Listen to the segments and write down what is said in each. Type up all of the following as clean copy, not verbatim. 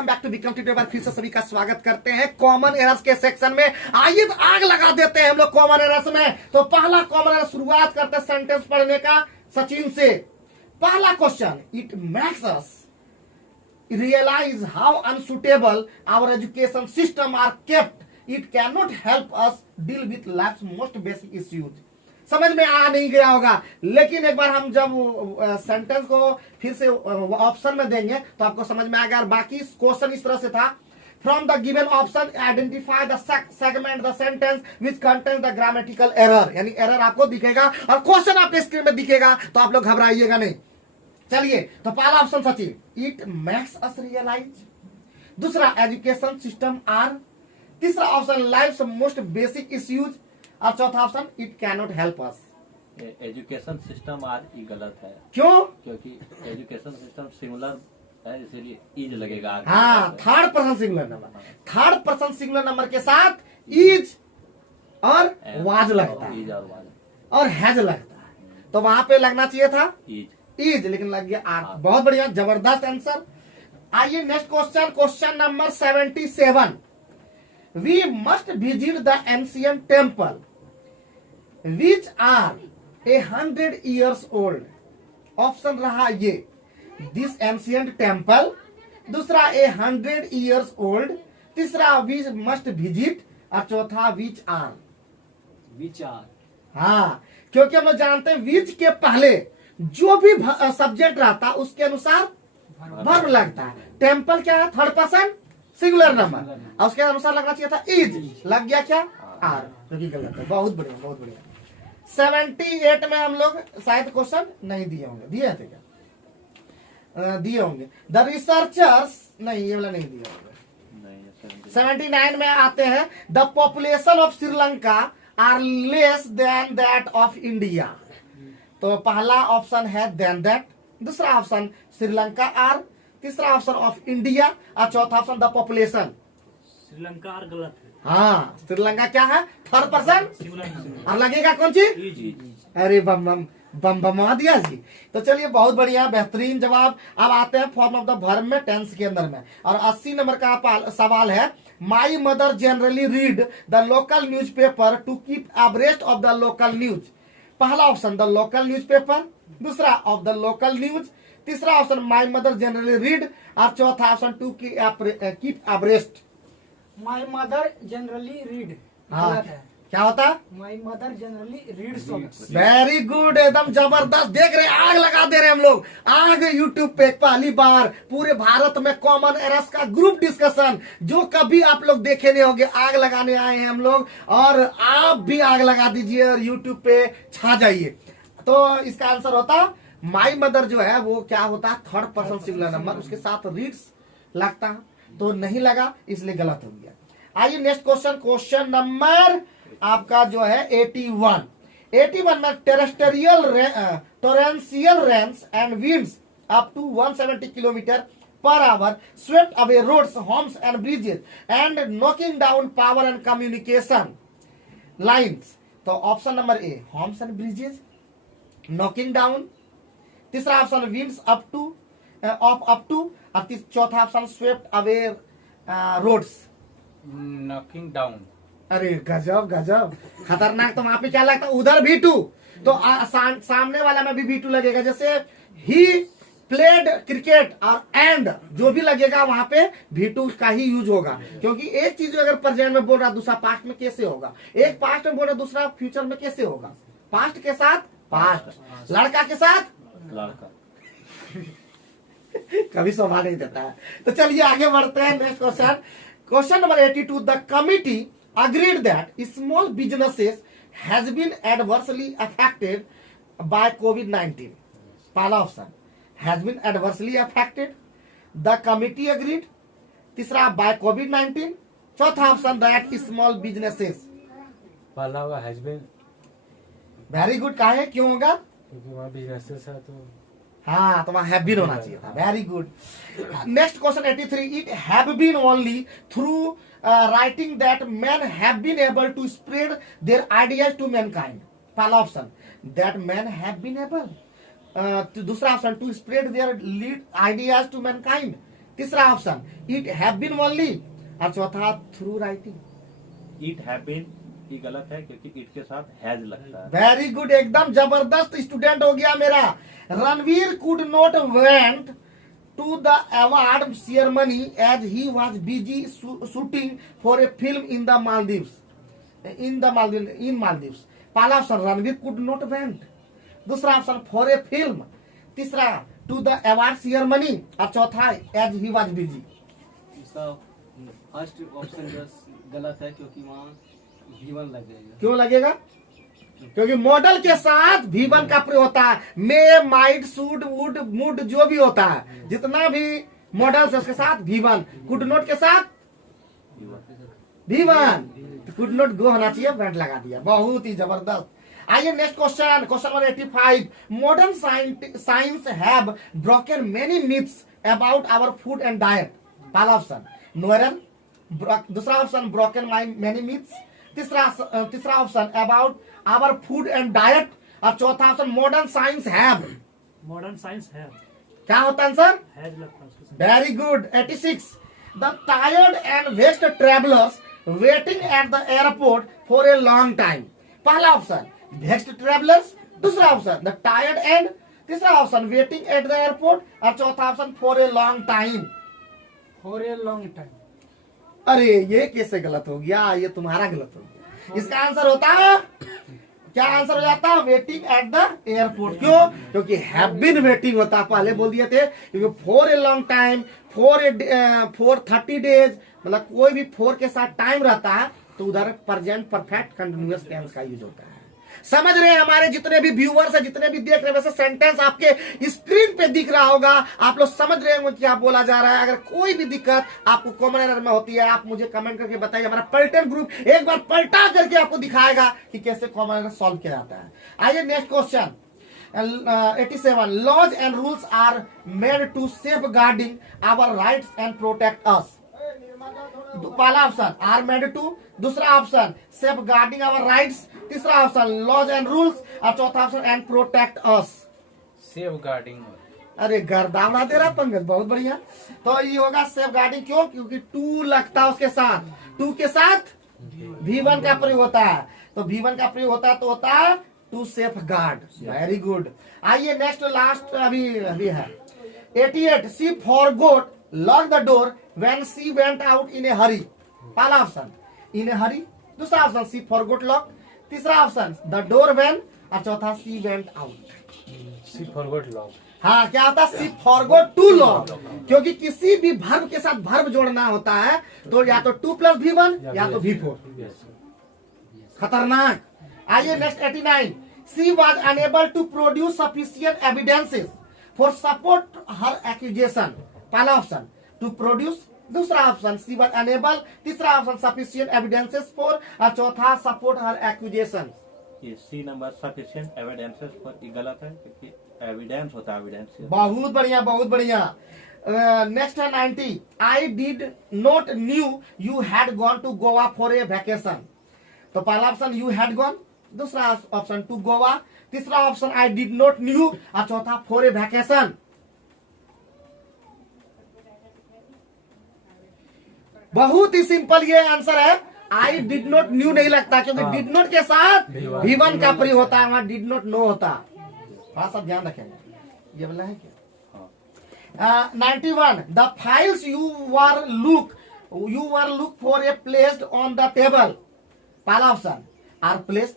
Welcome back to Vikram tutorial. बार फिर से सभी का स्वागत करते हैं कॉमन एरर्स के सेक्शन में। आइए तो आग लगा देते हैं हम लोग कॉमन एरर्स में। तो पहला कॉमन एरर शुरुआत करते हैं सेंटेंस पढ़ने का सचिन से। पहला question, it makes us realize how unsuitable our education system are kept. It cannot help us deal with life's most basic issues. समझ में आ नहीं गया होगा, लेकिन एक बार हम जब सेंटेंस को फिर से ऑप्शन में देंगे तो आपको समझ में आएगा। बाकी क्वेश्चन इस तरह से था, from the given option identify the segment the sentence which contains the grammatical error. यानी एरर आपको दिखेगा और क्वेश्चन आपके स्क्रीन में दिखेगा, तो आप लोग घबराइएगा नहीं। चलिए, तो पहला option Sachin, it makes us realise. दूसरा, एजुकेशन सिस्टम आर। तीसरा option, life most basic issues. और चौथा option, it cannot help us. Education system are ये गलत है। क्यों? क्योंकि एजुकेशन सिस्टम सिंगुलर है, इसीलिए इज लगेगा आगे। हाँ, third person singular number, third person singular number के साथ इज और वाज लगता है, इज और हैज लगता है, तो वहां पे लगना चाहिए था इज, लेकिन लग गया आर। बहुत बढ़िया, जबरदस्त आंसर। आइए next question, question number 77। We must visit the ancient temple which are 100 years old. Option रहा ये, दिस एंशियंट टेम्पल। दूसरा, 100 years ओल्ड। तीसरा, वी मस्ट विजिट। और चौथा, विच आर। हाँ, क्योंकि हम लोग जानते हैं विच के पहले जो भी सब्जेक्ट रहता उसके अनुसार वर्ब लगता है। टेम्पल क्या है? थर्ड पर्सन सिंगुलर नंबर, और उसके अनुसार लगना चाहिए था इज। लग गया क्या? आर, जो कि गलत है। बहुत बढ़िया, बहुत बढ़िया। 78 में हम लोग शायद क्वेश्चन नहीं दिए होंगे, दिए थे क्या? दिए होंगे। द रिसर्चर्स, नहीं ये वाला नहीं दिए होंगे। 79 में आते हैं, the population of Sri Lanka are less than that of India. तो पहला ऑप्शन है देन दैट, दूसरा ऑप्शन श्रीलंका आर, तीसरा ऑप्शन ऑफ इंडिया, और चौथा option the population. Sri Lanka are गलत है। हाँ, श्रीलंका क्या है? थर्ड पर्सन, और लगेगा कौन सी? अरे बम बम बम बमा दिया जी। तो चलिए, बहुत बढ़िया, बेहतरीन जवाब। अब आते हैं फॉर्म ऑफ द वर्ब में, टेंस के अंदर में। और 80 नंबर का सवाल है, my mother generally read the local news paper to keep abreast of the local news. पहला ऑप्शन द लोकल न्यूज़पेपर, दूसरा ऑफ द लोकल न्यूज, तीसरा option my mother generally read, और चौथा option to keep abreast. My mother generally read हाँ, गलत है। क्या होता? My mother generally read. Very good, एकदम जबरदस्त। देख रहे, आग लगा दे रहे हम लोग। आग यूट्यूब पे पहली बार पूरे भारत में कॉमन एरर्स का ग्रुप डिस्कशन, जो कभी आप लोग देखे नहीं होंगे, आग लगाने आए हैं हम लोग। और आप भी आग लगा दीजिए और यूट्यूब पे छा जाइए। तो इसका आंसर होता माई मदर जो है वो क्या होता है? थर्ड पर्सन सिंगुलर नंबर, उसके साथ रीड्स लगता है, तो नहीं लगा, इसलिए गलत हो गया। आइए नेक्स्ट क्वेश्चन, क्वेश्चन नंबर आपका जो है 81। 81 में terrestrial torrential rains and winds up to 170 kilometre per hour swept away roads, homes and bridges and knocking down power and communication lines. तो option number A, homes and bridges, knocking down. तीसरा option, winds up to, और चौथा option, swept away roads, knocking down. अरे गजब गजब, खतरनाक। तो वहां पे क्या लगता है? उधर V2, तो सामने वाला में भी V2 लगेगा। जैसे ही प्लेड क्रिकेट और एंड जो भी लगेगा वहां पे V2 का ही यूज होगा, क्योंकि एक चीज अगर प्रेजेंट में बोल रहा दूसरा पास्ट में कैसे होगा? एक पास्ट में बोल रहा दूसरा फ्यूचर में कैसे होगा? पास्ट के साथ पास्ट, लड़का के साथ लड़का। कभी शोभा नहीं देता है। तो चलिए आगे बढ़ते हैं, next question, question number 82। The committee agreed that small businesses has been adversely affected by COVID-19. पहला option, has been adversely affected, the committee agreed, तीसरा by COVID-19, चौथा ऑप्शन that small businesses। पहला होगा हैज बीन। Very good. कहा है, क्यों होगा? क्योंकि वहाँ बिजनेसेस है, तो हाँ, तो वहां हैव बीन होना चाहिए था। Very good. Next question 83। It have been only through writing that man have been able to spread their ideas to mankind. पहला option, that man have been able. दूसरा option, to spread their lead ideas to mankind. तीसरा option it have been only, और चौथा through writing. It have been ये गलत है क्योंकि ईट के साथ हैज लगता है। वेरी गुड, एकदम जबरदस्त स्टूडेंट हो गया मेरा। Ranveer could not went to the award ceremony as he was busy shooting for a film in the Maldives. In Maldives. पहला option Ranveer could not went, दूसरा ऑप्शन फॉर ए फिल्म, तीसरा to the award ceremony, और चौथा as he was busy. इसका first option गलत है क्योंकि वहाँ V1 लगेगा। क्यों लगेगा? क्योंकि मॉडल के साथ V1 का प्रयोग होता है। मे, माइट, शुड, वुड, मुड जो भी होता है, जितना भी मॉडल्स है उसके साथ V1, कुड नॉट के साथ V1, कुड नॉट गो होना चाहिए, वेंट लगा दिया। बहुत ही जबरदस्त। आइए next question, question number 85। Modern science have broken many myths about our food and diet. पहला ऑप्शन नोएरन, दूसरा ऑप्शन ब्रोकन मेनी मिथ्स, तीसरा option about our food and diet, और चौथा option modern science have. Modern science है, क्या होता है answer? Has लगता है उसके साथ। Very good. 86। The tired and west travellers waiting at the airport for a long time. पहला ऑप्शन वेस्ट ट्रेवलर्स, दूसरा ऑप्शन द टायर्ड एंड, तीसरा option waiting at the airport, और चौथा option for a long time. For a long time. अरे ये कैसे गलत हो गया? ये तुम्हारा गलत हो गया। इसका आंसर होता है, क्या आंसर हो जाता है? Waiting at the airport. क्यों? क्योंकि हैव बीन वेटिंग होता, पहले बोल दिए थे। क्योंकि for a long time, for 30 days, मतलब कोई भी फोर के साथ टाइम रहता है तो उधर प्रेजेंट परफेक्ट कंटिन्यूअस टेंस का यूज होता है। समझ रहे हैं हमारे जितने भी व्यूअर्स है, जितने भी देख रहे हैं, वैसे सेंटेंस आपके स्क्रीन पे दिख रहा होगा, आप लोग समझ रहे होंगे क्या बोला जा रहा है। अगर कोई भी दिक्कत आपको कॉमन एरर में होती है, आप मुझे कमेंट करके बताइए। हमारा पलटन ग्रुप एक बार पलटा करके आपको दिखाएगा कि कैसे कॉमन एरर सॉल्व किया जाता है। आइए next question 87। Laws and rules are made to safeguarding our rights and protect us. पहला ऑप्शन आर मेड टू, दूसरा option safeguarding our rights, तीसरा ऑप्शन लॉज एंड रूल्स, और चौथा option and protect us. Safeguarding. अरे गर्दावना दे रहा पंकज, बहुत बढ़िया। तो ये होगा सेफ गार्डिंग। क्यों? क्योंकि टू लगता है उसके साथ, टू के साथ V1 का प्रयोग होता है, तो V1 का प्रयोग होता है तो होता है to safeguard. Very good. आइए नेक्स्ट लास्ट अभी है 88। She forgot lock the door when she went out in a hurry. पहला ऑप्शन इन ए हरी, दूसरा ऑप्शन शी फॉरगॉट लॉक, तीसरा ऑप्शन द डोर व्हेन, और चौथा she went out. She forgot lock. हाँ, क्या होता है? She forgot to lock. क्योंकि किसी भी वर्ब के साथ वर्ब जोड़ना होता है तो या तो 2 + V1 या तो V4। खतरनाक। आइए next 89। She was unable to produce sufficient evidences for support her accusation. पहला ऑप्शन टू प्रोड्यूस, दूसरा ऑप्शन शी वाज अनेबल, तीसरा ऑप्शन सफिशिएंट एविडेंसेस फॉर, और चौथा सपोर्ट हर एक्यूजेशन। ये सी नंबर सफिशिएंट एविडेंसेस पर ये गलत है क्योंकि एविडेंस होता है, एविडेंस। बहुत बढ़िया, बहुत बढ़िया। नेक्स्ट है 90। I did not knew you had gone to Goa for a vacation. तो पहला ऑप्शन यू हैड गॉन, दूसरा ऑप्शन टू गोवा, तीसरा option I did not knew, और चौथा फॉर ए वैकेशन। बहुत ही सिंपल ये आंसर है। आई डिड नॉट न्यू नहीं लगता क्योंकि डिड नॉट के साथ V1 का प्रयोग होता है, वहां डिड नॉट नो होता। थोड़ा सा ध्यान रखेंगे। ये वाला है क्या? 91। The files you were look for a placed on the table. पहला ऑप्शन आर प्लेस्ड,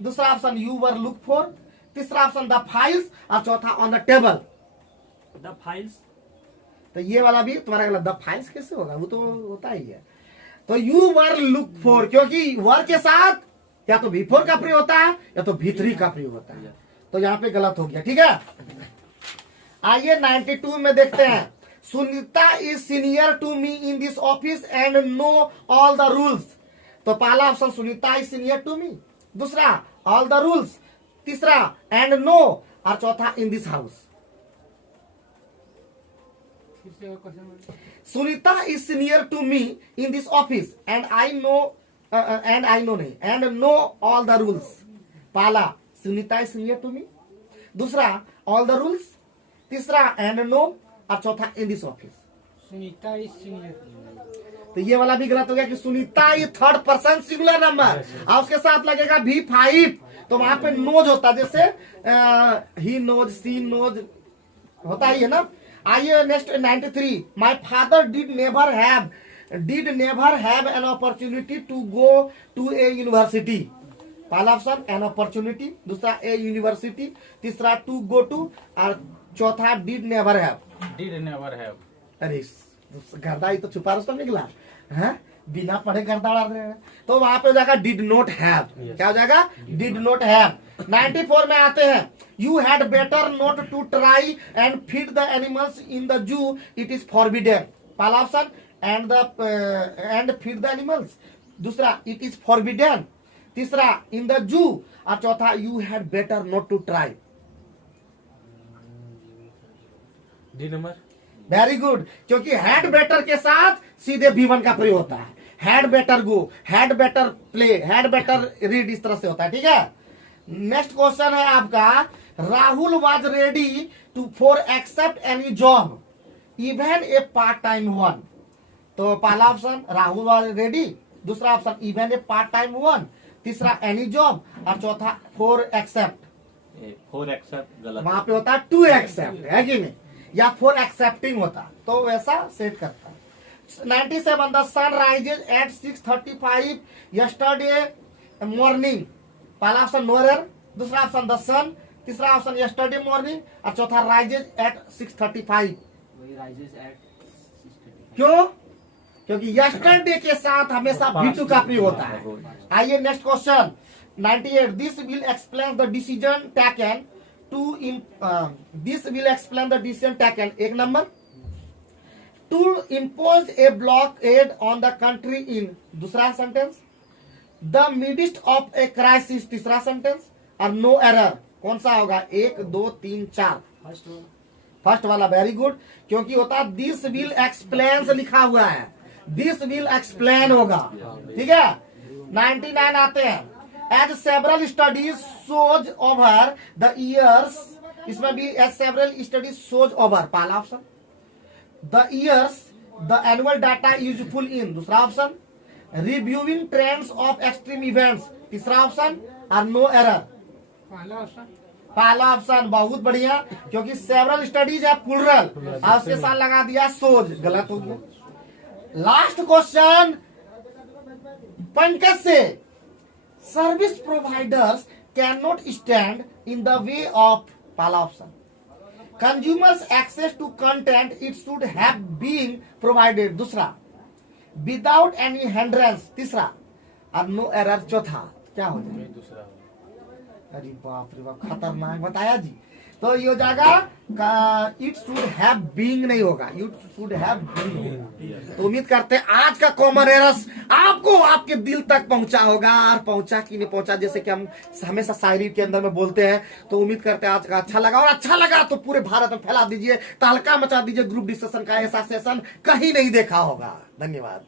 दूसरा option you were look for, तीसरा ऑप्शन द फाइल्स, और चौथा on the table. The files. तो ये वाला भी तुम्हारा गलत। द फाइल्स कैसे होगा? वो तो होता ही है। तो यू वर लुक फॉर, क्योंकि वर के साथ या तो V4 का प्रयोग होता है या तो V3 का प्रयोग होता है, तो यहाँ पे गलत हो गया। ठीक है, आइए 92 में देखते हैं। Sunita is senior to me in this office and know all the rules. तो पहला option Sunita is senior to me, दूसरा ऑल द रूल्स, तीसरा एंड नो, और चौथा in this house. Sunita is senior to me in this office and I know all the rules. पहला Sunita is senior to me, दूसरा all the rules, तीसरा and know, और चौथा in this office. Sunita is senior. तो ये वाला भी गलत हो गया कि सुनीता ये थर्ड पर्सन सिंगुलर नंबर और उसके साथ लगेगा V5 तो वहां पे नोज होता है, जैसे ही नोज, सी नोज होता ही है ना. आइए next 93. My father did never have an opportunity to go to a university. पहला ऑप्शन एन अपॉर्चुनिटी, दूसरा ए यूनिवर्सिटी, तीसरा टू गो टू और चौथा did never have. Did never have. अरे गर्दा ही तो छुपा रुस्तम निकला है, बिना पढ़े गर्दा उड़ा रहे हैं. तो वहां पे हो जाएगा डिड नॉट हैव. क्या हो जाएगा? Did not have. 94 में आते हैं. You had better not to try and feed the animals in the zoo, it is forbidden. पहला option and feed the animals, दूसरा इट इज फॉरबिडन, तीसरा इन द जू और चौथा you had better not to try. D number. Very good, क्योंकि had better के साथ सीधे V1 का प्रयोग होता है. Had better go, had better play, had better read, इस तरह से होता है. ठीक है. नेक्स्ट क्वेश्चन है आपका. Rahul was ready to for accept any job even a part time one. तो पहला ऑप्शन राहुल वाज रेडी, दूसरा option even a part time one, तीसरा एनी जॉब और चौथा फॉर एक्सेप्ट. फोर एक्सेप्ट गलत. वहां पे होता है टू एक्सेप्ट, है कि नहीं, या फॉर एक्सेप्टिंग होता, तो वैसा सेट करता है. 97. The sun rises at 6:35 yesterday morning. पहला ऑप्शन नो एरर, दूसरा ऑप्शन द सन, तीसरा ऑप्शन यस्टरडे मॉर्निंग और चौथा राइजेज एट 6:35. वही राइजेस एट 6:35. क्यों? क्योंकि यस्टरडे के साथ हमेशा V2 का प्रयोग होता है. आइए next question 98. This will explain the decision taken एक number. To impose a blockade on the country in, दूसरा sentence. The midst of a crisis, तीसरा सेंटेंस. और नो एरर कौन सा होगा? 1 2 3 4. फर्स्ट वाला. वेरी गुड, क्योंकि होता है दिस विल एक्सप्लेन लिखा हुआ है, दिस विल एक्सप्लेन होगा. ठीक है. 99 आते हैं. As several studies shows over the years, इसमें भी as several studies shows over, पहला option. The years the annual data useful in, दूसरा option. Reviewing trends of extreme events, तीसरा ऑप्शन. और नो एरर, पहला ऑप्शन. बहुत बढ़िया, क्योंकि सेवरल स्टडीज है प्लूरल और उसके साथ लगा दिया सोज, गलत हो गया. लास्ट क्वेश्चन पंकज से. Service providers can not stand in the way of, पहला option. Consumers access to content it should have been provided, दूसरा. विदाउट एनी हिंड्रेंस, तीसरा. और नो एरर, चौथा. क्या हो जाएगा? दूसरा. अरे बाप रे बाप, खतरनाक बताया जी. तो ये हो जाएगा इट शुड हैव बीइंग, नहीं होगा, इट शुड हैव बीइंग. तो उम्मीद करते हैं आज का कॉमन एरर्स आपको आपके दिल तक पहुंचा होगा, और पहुंचा कि नहीं पहुंचा, जैसे कि हम हमेशा शायरी के अंदर में बोलते हैं. तो उम्मीद करते हैं आज का अच्छा लगा, और अच्छा लगा तो पूरे भारत में फैला दीजिए, तहलका मचा दीजिए. ग्रुप डिस्कशन का ऐसा सेशन कहीं नहीं देखा होगा. धन्यवाद.